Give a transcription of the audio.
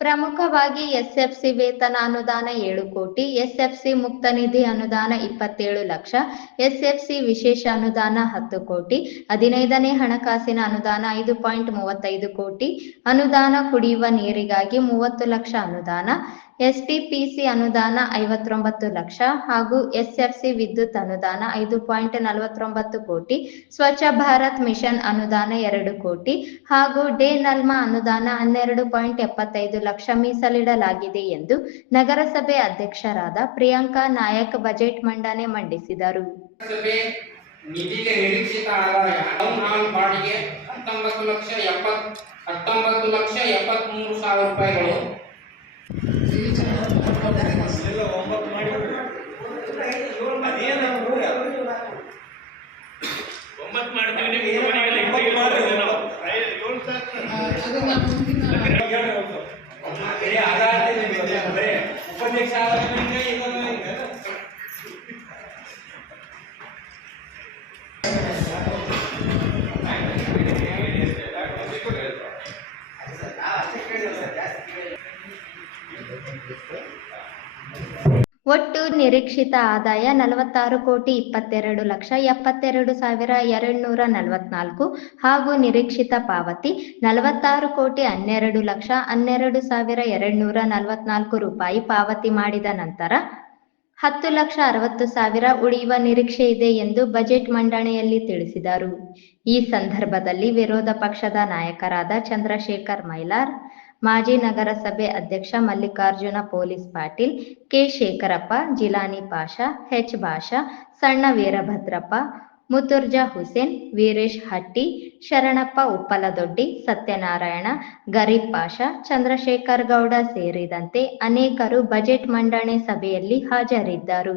ಪ್ರಮುಖವಾಗಿ ಎಸ್ಎಫ್ಸಿ ವೇತನ ಅನುದಾನ 7 ಕೋಟಿ, ಎಸ್ಎಫ್ಸಿ ಮುಕ್ತ ನಿಧಿ ಅನುದಾನ 27 ಲಕ್ಷ, ಎಸ್ಎಫ್ಸಿ ವಿಶೇಷ ಅನುದಾನ 10 ಕೋಟಿ, 15ನೇ ಹಣಕಾಸಿನ ಅನುದಾನ 5.35 ಕೋಟಿ, ಅನುದಾನ ಕುಡಿಯುವ ನೀರಿಗಾಗಿ 30 ಲಕ್ಷ ಅನುದಾನ, ಎಸ್ಟಿಪಿಸಿ ಅನುದಾನ 59 ಲಕ್ಷ ಹಾಗೂ ಎಸ್ಎಫ್ಸಿ ವಿದ್ಯುತ್ ಅನುದಾನ 5.49 ಕೋಟಿ, ಸ್ವಚ್ಛ ಭಾರತ್ ಮಿಷನ್ ಅನುದಾನ 2 ಕೋಟಿ ಹಾಗೂ ಡೇ ನಲ್ಮಾ ಅನುದಾನ 12.75 ಲಕ್ಷ ಮೀಸಲಿಡಲಾಗಿದೆ ಎಂದು ನಗರಸಭೆ ಅಧ್ಯಕ್ಷರಾದ ಪ್ರಿಯಾಂಕಾ ನಾಯಕ್ ಬಜೆಟ್ ಮಂಡನೆ ಮಂಡಿಸಿದರು. ನಿಧಿಗೆ ನಿರೀಕ್ಷಿತ ಆದಾಯ ಟೌನ್ ಹಾಲ್ ಬಾಡಿಗೆ 19,73,000 ರೂಪಾಯಿಗಳು. ಒಟ್ಟು ನಿರೀಕ್ಷಿತ ಆದಾಯ 46,22,72,244 ಹಾಗೂ ನಿರೀಕ್ಷಿತ ಪಾವತಿ 46,12,12,244 ರೂಪಾಯಿ ಪಾವತಿ ಮಾಡಿದ ನಂತರ 10,60,000 ಉಳಿಯುವ ನಿರೀಕ್ಷೆ ಇದೆ ಎಂದು ಬಜೆಟ್ ಮಂಡನೆಯಲ್ಲಿ ತಿಳಿಸಿದರು. ಈ ಸಂದರ್ಭದಲ್ಲಿ ವಿರೋಧ ಪಕ್ಷದ ನಾಯಕರಾದ ಚಂದ್ರಶೇಖರ್ ಮೈಲಾರ್, ಮಾಜಿ ನಗರಸಭೆ ಅಧ್ಯಕ್ಷ Mallikarjuna police Patil, K Shekharappa, Jilani Pasha, H Basha, ಸಣ್ಣ ವೀರಭದ್ರಪ್ಪ, ಮುತುರ್ಜಾ ಹುಸೇನ್, ವೀರೇಶ್ ಹಟ್ಟಿ, ಶರಣಪ್ಪ ಉಪ್ಪಲದೊಡ್ಡಿ, ಸತ್ಯನಾರಾಯಣ, ಗರೀಬ್ ಪಾಷಾ, ಚಂದ್ರಶೇಖರ್ ಗೌಡ ಸೇರಿದಂತೆ ಅನೇಕರು ಬಜೆಟ್ ಮಂಡನೆ ಸಭೆಯಲ್ಲಿ ಹಾಜರಿದ್ದರು.